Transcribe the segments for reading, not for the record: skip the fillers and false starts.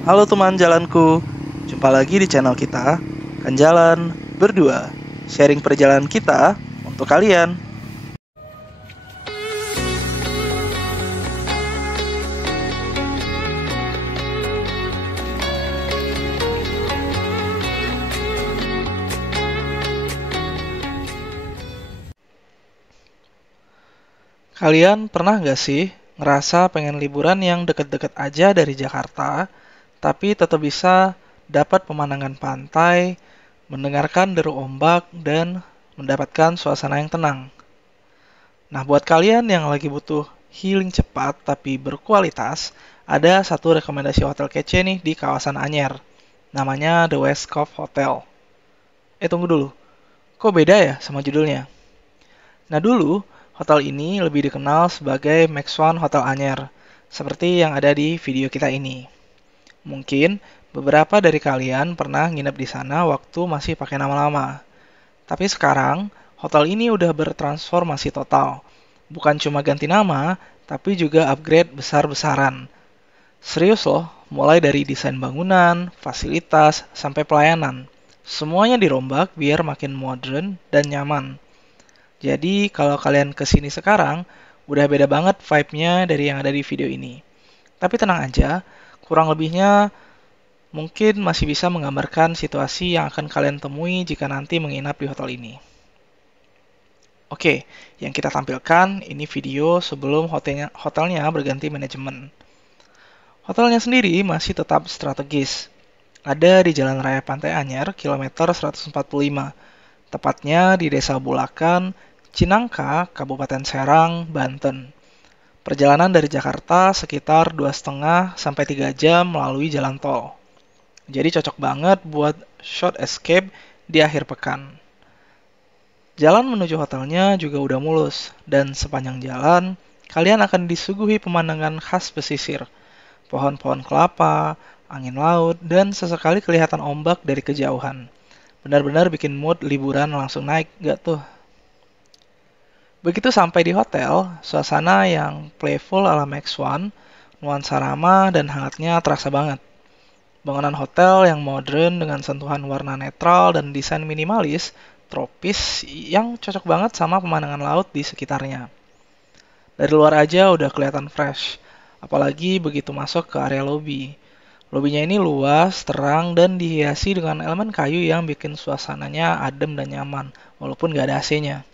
Halo teman jalanku, jumpa lagi di channel kita, Kan Jalan Berdua. Sharing perjalanan kita untuk kalian. Kalian pernah nggak sih ngerasa pengen liburan yang deket-deket aja dari Jakarta, tapi tetap bisa dapat pemandangan pantai, mendengarkan deru ombak, dan mendapatkan suasana yang tenang? Nah, buat kalian yang lagi butuh healing cepat tapi berkualitas, ada satu rekomendasi hotel kece nih di kawasan Anyer. Namanya The West Coast Hotel. Tunggu dulu. Kok beda ya sama judulnya? Nah, dulu hotel ini lebih dikenal sebagai Max One Hotel Anyer, seperti yang ada di video kita ini. Mungkin beberapa dari kalian pernah nginep di sana waktu masih pakai nama lama. Tapi sekarang, hotel ini udah bertransformasi total. Bukan cuma ganti nama, tapi juga upgrade besar-besaran. Serius loh, mulai dari desain bangunan, fasilitas, sampai pelayanan. Semuanya dirombak biar makin modern dan nyaman. Jadi kalau kalian kesini sekarang, udah beda banget vibe-nya dari yang ada di video ini. Tapi tenang aja, kurang lebihnya mungkin masih bisa menggambarkan situasi yang akan kalian temui jika nanti menginap di hotel ini. Oke, yang kita tampilkan ini video sebelum hotelnya berganti manajemen. Hotelnya sendiri masih tetap strategis. Ada di Jalan Raya Pantai Anyar, kilometer 145. Tepatnya di Desa Bulakan, Cinangka, Kabupaten Serang, Banten. Perjalanan dari Jakarta sekitar 2,5 sampai 3 jam melalui jalan tol. Jadi cocok banget buat short escape di akhir pekan. Jalan menuju hotelnya juga udah mulus, dan sepanjang jalan, kalian akan disuguhi pemandangan khas pesisir. Pohon-pohon kelapa, angin laut, dan sesekali kelihatan ombak dari kejauhan. Benar-benar bikin mood liburan langsung naik, gak tuh? Begitu sampai di hotel, suasana yang playful ala Max One, nuansa ramah dan hangatnya terasa banget. Bangunan hotel yang modern dengan sentuhan warna netral dan desain minimalis, tropis yang cocok banget sama pemandangan laut di sekitarnya. Dari luar aja udah kelihatan fresh, apalagi begitu masuk ke area lobby. Lobbynya ini luas, terang, dan dihiasi dengan elemen kayu yang bikin suasananya adem dan nyaman, walaupun gak ada AC-nya.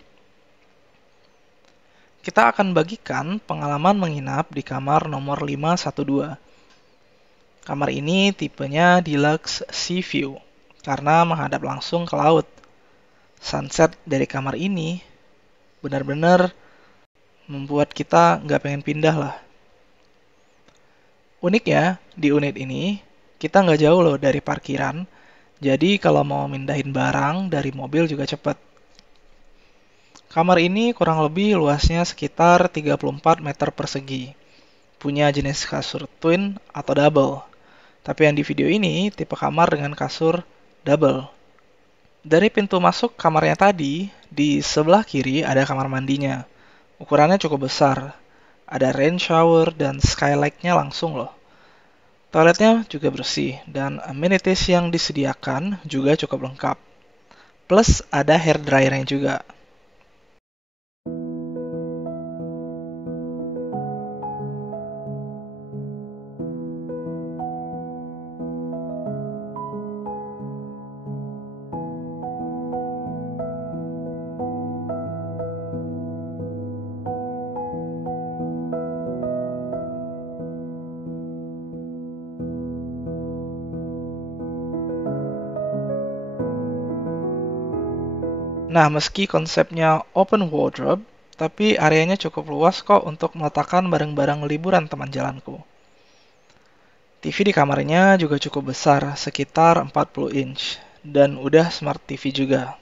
Kita akan bagikan pengalaman menginap di kamar nomor 512. Kamar ini tipenya Deluxe Sea View, karena menghadap langsung ke laut. Sunset dari kamar ini benar-benar membuat kita nggak pengen pindah lah. Uniknya, di unit ini, kita nggak jauh loh dari parkiran, jadi kalau mau mindahin barang dari mobil juga cepet. Kamar ini kurang lebih luasnya sekitar 34 meter persegi. Punya jenis kasur twin atau double. Tapi yang di video ini tipe kamar dengan kasur double. Dari pintu masuk kamarnya tadi, di sebelah kiri ada kamar mandinya. Ukurannya cukup besar. Ada rain shower dan skylight-nya langsung loh. Toiletnya juga bersih dan amenities yang disediakan juga cukup lengkap. Plus ada hair dryer-nya juga. Nah, meski konsepnya open wardrobe, tapi areanya cukup luas kok untuk meletakkan barang-barang liburan teman jalanku. TV di kamarnya juga cukup besar, sekitar 40 inch, dan udah smart TV juga.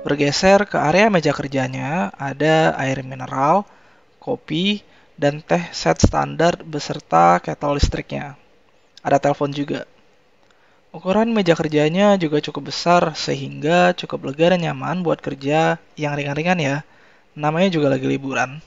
Bergeser ke area meja kerjanya, ada air mineral, kopi, dan teh set standar beserta kettle listriknya. Ada telepon juga. Ukuran meja kerjanya juga cukup besar sehingga cukup lega dan nyaman buat kerja yang ringan-ringan ya. Namanya juga lagi liburan.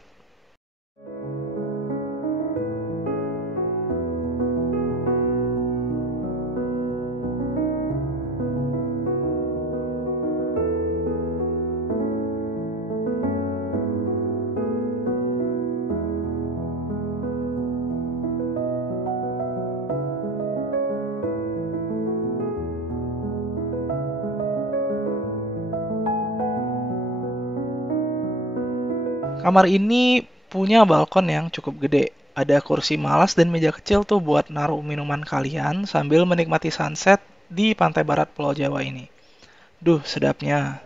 Kamar ini punya balkon yang cukup gede. Ada kursi malas dan meja kecil tuh buat naruh minuman kalian sambil menikmati sunset di pantai barat Pulau Jawa ini. Duh, sedapnya.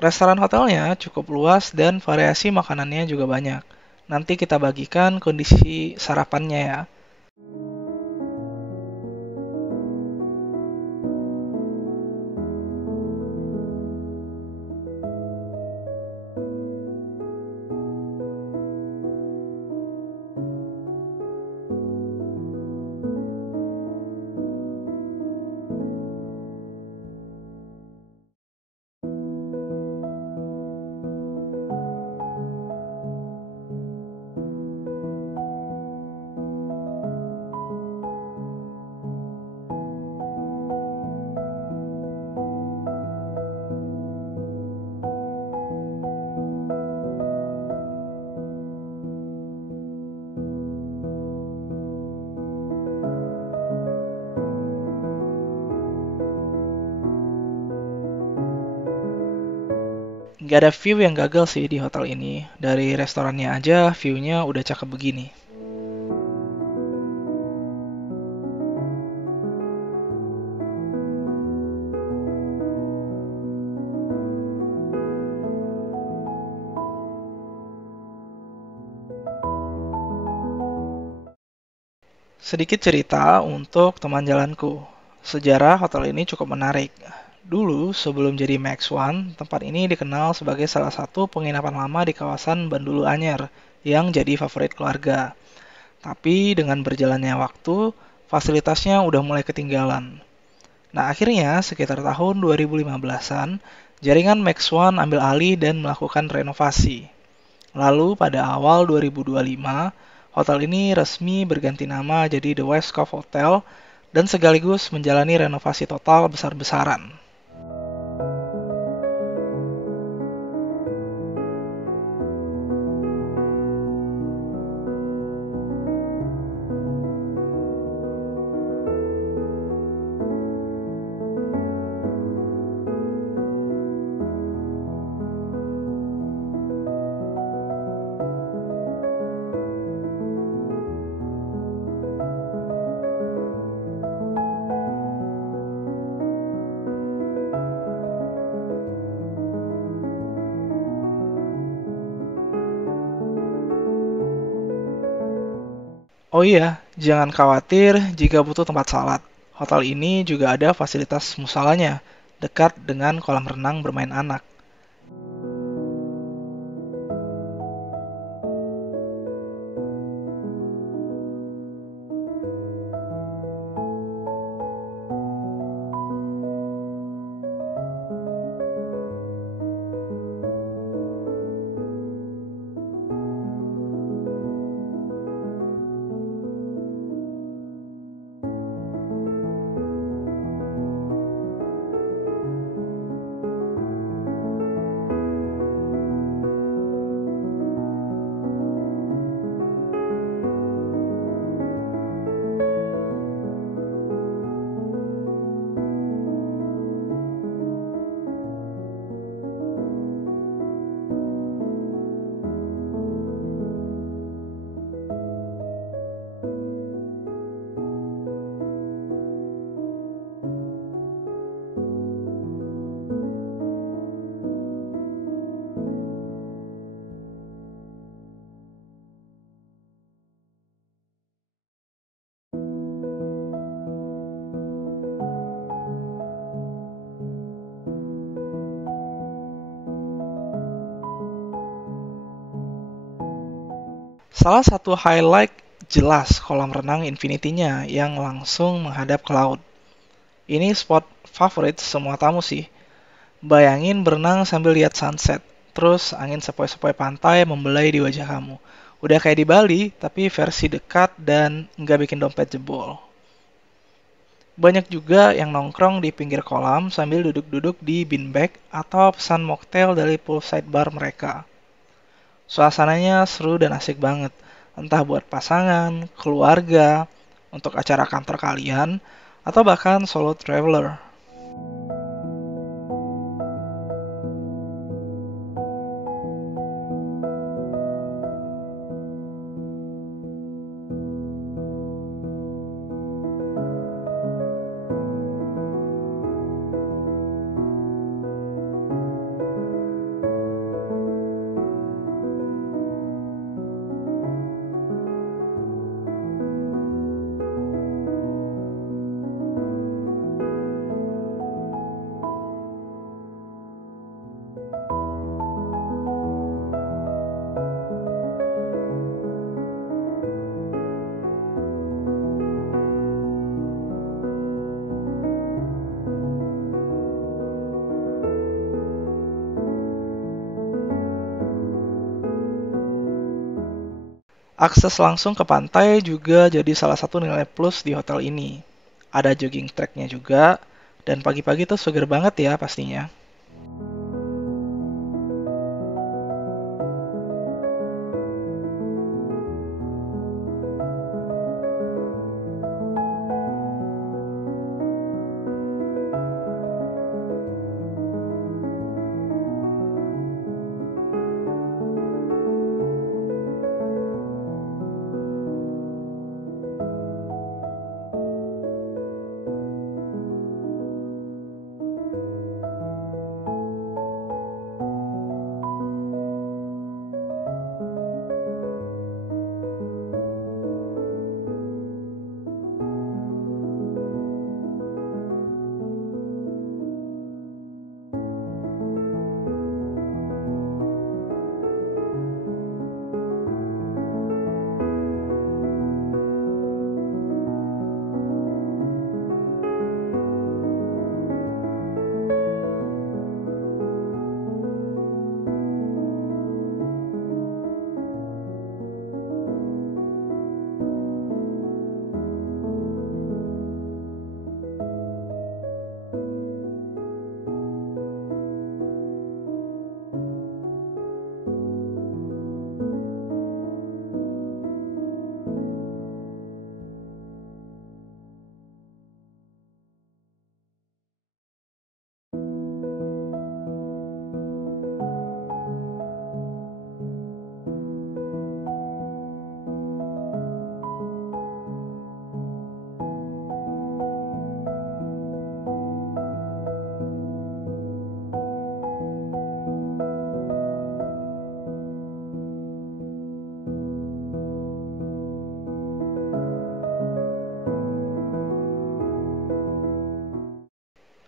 Restoran hotelnya cukup luas dan variasi makanannya juga banyak. Nanti kita bagikan kondisi sarapannya ya. Nggak ada view yang gagal sih di hotel ini. Dari restorannya aja view-nya udah cakep begini. Sedikit cerita untuk teman jalanku. Sejarah hotel ini cukup menarik. Dulu, sebelum jadi Max One, tempat ini dikenal sebagai salah satu penginapan lama di kawasan Bandulu Anyar yang jadi favorit keluarga. Tapi dengan berjalannya waktu, fasilitasnya udah mulai ketinggalan. Nah, akhirnya sekitar tahun 2015-an, jaringan Max One ambil alih dan melakukan renovasi. Lalu pada awal 2025, hotel ini resmi berganti nama jadi The West Coast Hotel dan sekaligus menjalani renovasi total besar-besaran. Oh iya, jangan khawatir jika butuh tempat salat. Hotel ini juga ada fasilitas musalanya, dekat dengan kolam renang bermain anak. Salah satu highlight jelas kolam renang infinity-nya yang langsung menghadap ke laut. Ini spot favorit semua tamu sih. Bayangin berenang sambil lihat sunset, terus angin sepoi-sepoi pantai membelai di wajah kamu. Udah kayak di Bali, tapi versi dekat dan nggak bikin dompet jebol. Banyak juga yang nongkrong di pinggir kolam sambil duduk-duduk di beanbag atau pesan mocktail dari poolside bar mereka. Suasananya seru dan asik banget, entah buat pasangan, keluarga, untuk acara kantor kalian, atau bahkan solo traveler. Akses langsung ke pantai juga jadi salah satu nilai plus di hotel ini. Ada jogging tracknya juga, dan pagi-pagi tuh seger banget ya pastinya.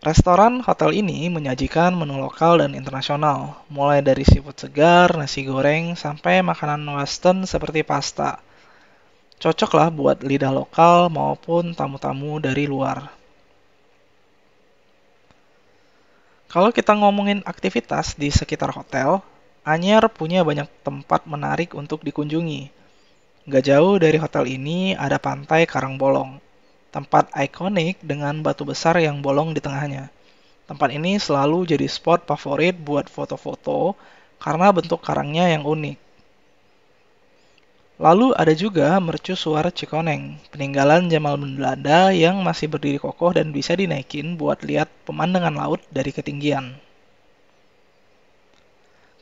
Restoran hotel ini menyajikan menu lokal dan internasional, mulai dari seafood segar, nasi goreng, sampai makanan western seperti pasta. Cocok lah buat lidah lokal maupun tamu-tamu dari luar. Kalau kita ngomongin aktivitas di sekitar hotel, Anyer punya banyak tempat menarik untuk dikunjungi. Nggak jauh dari hotel ini ada pantai Karangbolong, tempat ikonik dengan batu besar yang bolong di tengahnya. Tempat ini selalu jadi spot favorit buat foto-foto karena bentuk karangnya yang unik. Lalu ada juga mercusuar Cikoneng, peninggalan zaman Belanda yang masih berdiri kokoh dan bisa dinaikin buat lihat pemandangan laut dari ketinggian.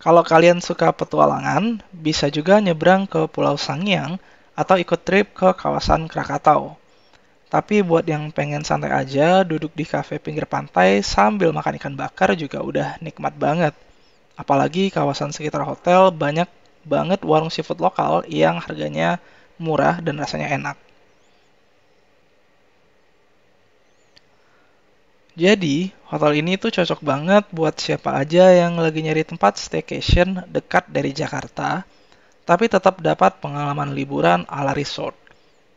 Kalau kalian suka petualangan, bisa juga nyebrang ke Pulau Sangiang atau ikut trip ke kawasan Krakatau. Tapi buat yang pengen santai aja, duduk di kafe pinggir pantai sambil makan ikan bakar juga udah nikmat banget. Apalagi kawasan sekitar hotel banyak banget warung seafood lokal yang harganya murah dan rasanya enak. Jadi, hotel ini tuh cocok banget buat siapa aja yang lagi nyari tempat staycation dekat dari Jakarta, tapi tetap dapat pengalaman liburan ala resort.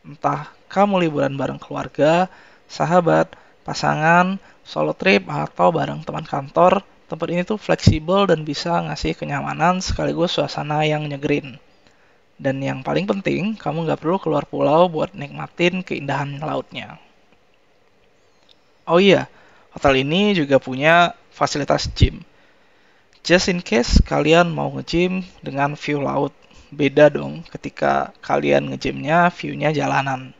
Entah kamu liburan bareng keluarga, sahabat, pasangan, solo trip, atau bareng teman kantor, tempat ini tuh fleksibel dan bisa ngasih kenyamanan sekaligus suasana yang nyegerin. Dan yang paling penting, kamu nggak perlu keluar pulau buat nikmatin keindahan lautnya. Oh iya, hotel ini juga punya fasilitas gym. Just in case kalian mau nge-gym dengan view laut. Beda dong ketika kalian nge-gymnya view-nya jalanan.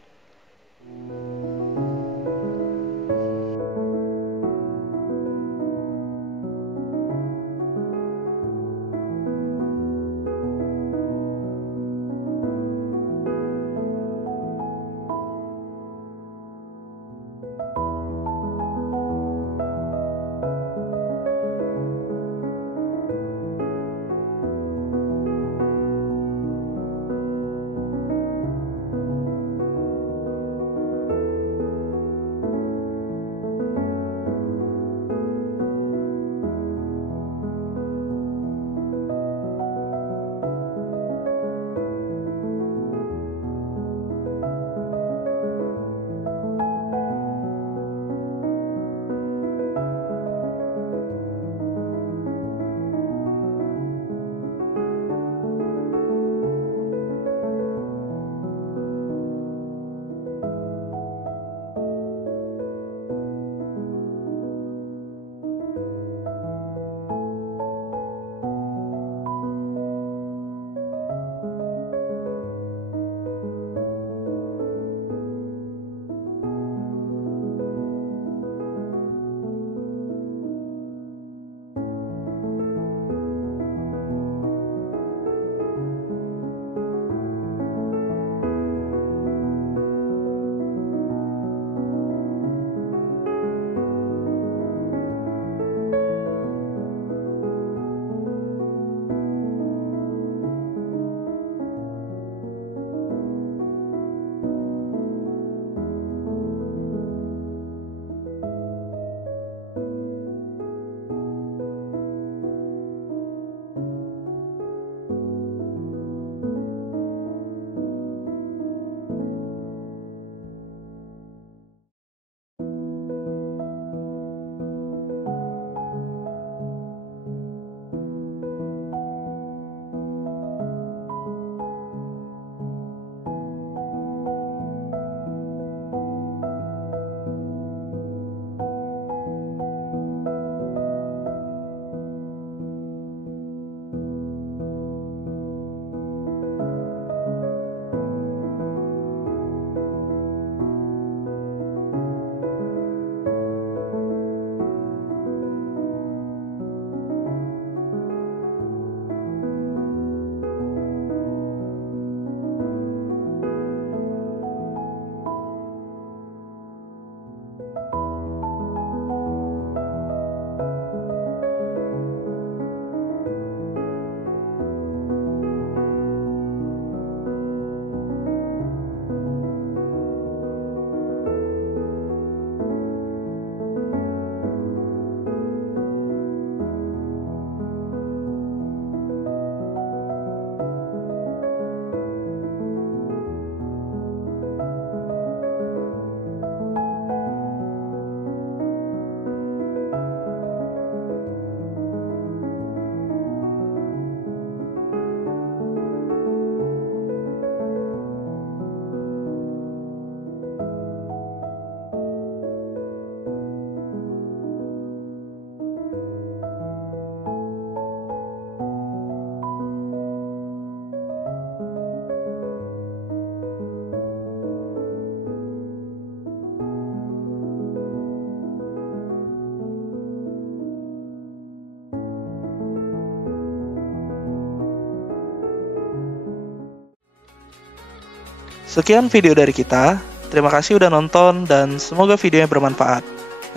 Sekian video dari kita. Terima kasih udah nonton dan semoga videonya bermanfaat.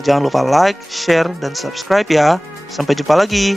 Jangan lupa like, share, dan subscribe ya. Sampai jumpa lagi.